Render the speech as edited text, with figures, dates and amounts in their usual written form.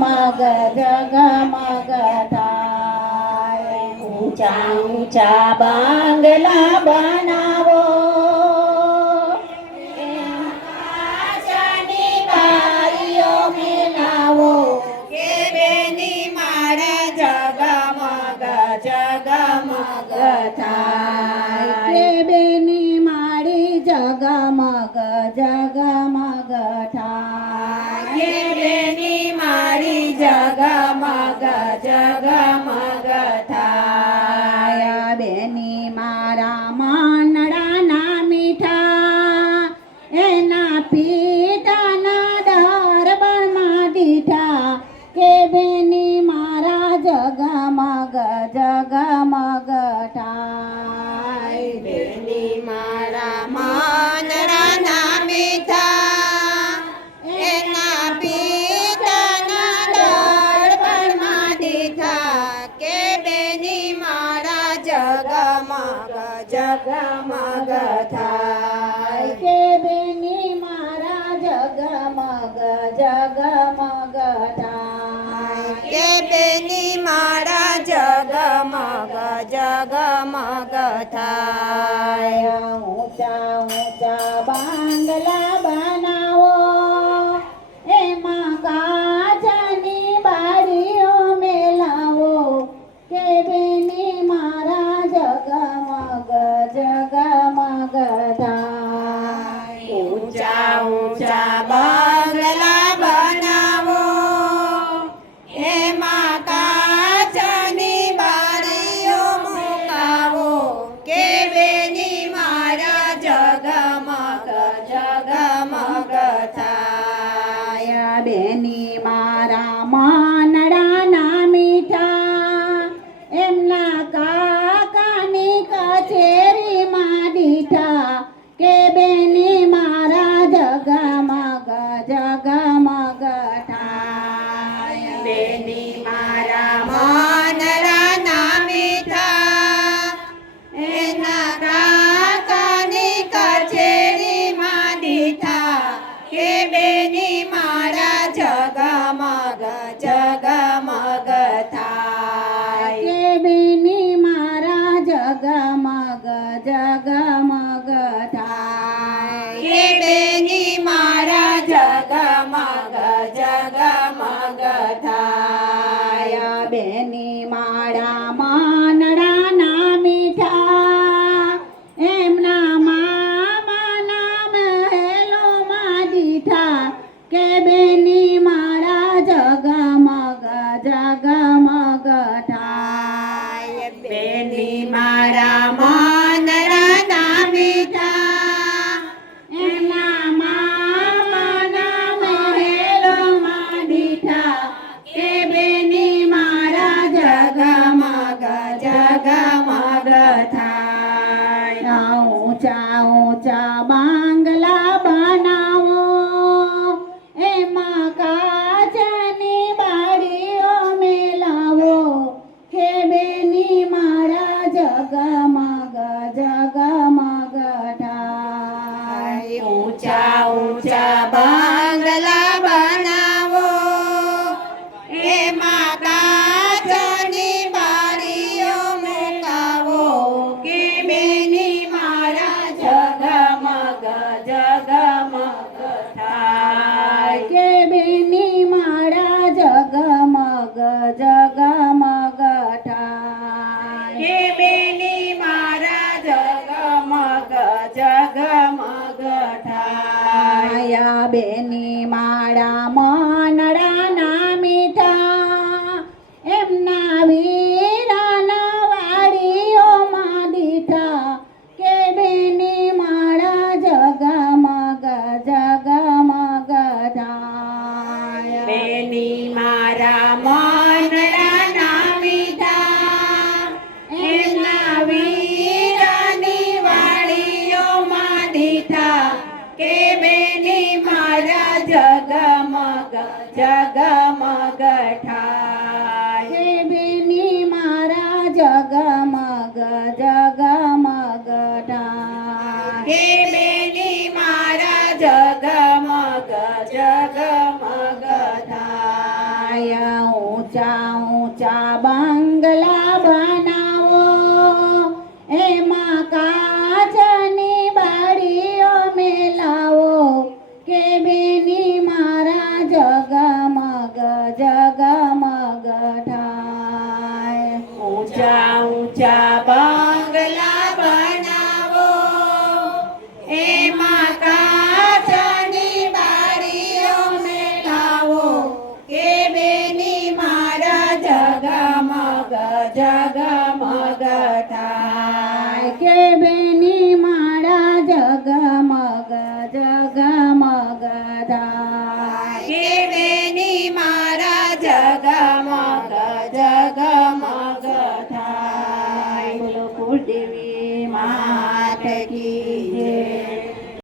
જગમગ જગમગ થાય ઊંચા ઊંચા બંગલા બનાવો કાચની બારીઓ મેલાવો કે બેની મારા જગમગ જગમગ થાય કે બેની મારી જગમગ જગમગ થાય કે બેની મારી જગમગ જગમગ થાય બેની મારા માનડાના મીઠા એના પિતાના દરબારમાં દીઠા કે બેની મારા જગમગ જગમગ થાય બેની મારા માનડાના મીઠા એના પિતાના દરબારમાં દીઠા કે બેની મારા જગમગ જગમગ થાય કે બેની મારા જગમગ જગમગ થાય કે બેની મારા જગમગ જગમગ થાય ઊંચા ઊંચા બંગલા બનાવો એમાં કાચની બારીઓ મેલાવો કે બેની મારા જગમગ જગમગ થાય ઊંચા ઊંચા બંગલા બનાવો એમાં કાચની બારીઓ મુકાવો કે બેની મારા જગમગ જગમગ થાય બેની મારા માનડાના મીઠા એમના કાકાની કચેરીમાં દીઠા કે બેની મારા જગમગ જગમગ થાય બેની મારા માનડાના મીઠા એના કાકાની કચેરીમાં દીઠા કે બેની મારા જગમગ જગમગ થાય કે બેની મારા જગમગ જગમગ થાય કે બેની મારા જગમગ જગમગ થાય બેની મારા માનડાના મીઠા એમના મામાના મહેલોમાં દીઠા કે બેની મારા જગમગ જગમગ થાય બેની મારા માનડાના મીઠા એમના મામાના મહેલોમાં દીઠા કે બેની મારા જગમગ જગમગ થાય ઊંચા ઊંચા બંગલા બનાવો એમાં કાચની બારીઓ મેલાવો કે બેની મારા જગમગ જગમગ થાય ઊંચા ઊંચા બંગલા બનાવો એમાં કાચની બારીઓ મુકાવો કે બેની મારા જગમગ જગમગ થાય કે બેની મારા જગમગ જગમગ થાય કે બેની મારા જગમગ જગમગ થાય બેની મારા માનડાના મીઠા એમના વીરાના વાડીઓમાં દીઠા કે બેની મારા જગમગ જગમગ થાય બેની મારા માનડાના મીઠા એમના વીરાની વાડીઓમાં દીઠા કે બેની મારા જગમગ જગમગ થાય કે બેની મારા જગમગ જગમગ થાય કે બેની મારા જગમગ જગમગ થાય ઊંચા ઊંચા બંગલા બનાવો એમાં કાચની બારીઓ મેલાવો કે બેની મારા જગમગ જગમગ થાય ઊંચા ઊંચા બંગલા બનાવો એમાં કાચની બારીઓ મેલાવો કે બેની મારા જગમગ જગમગ થાય કે બેની મારા જગમગ જગમગ થાય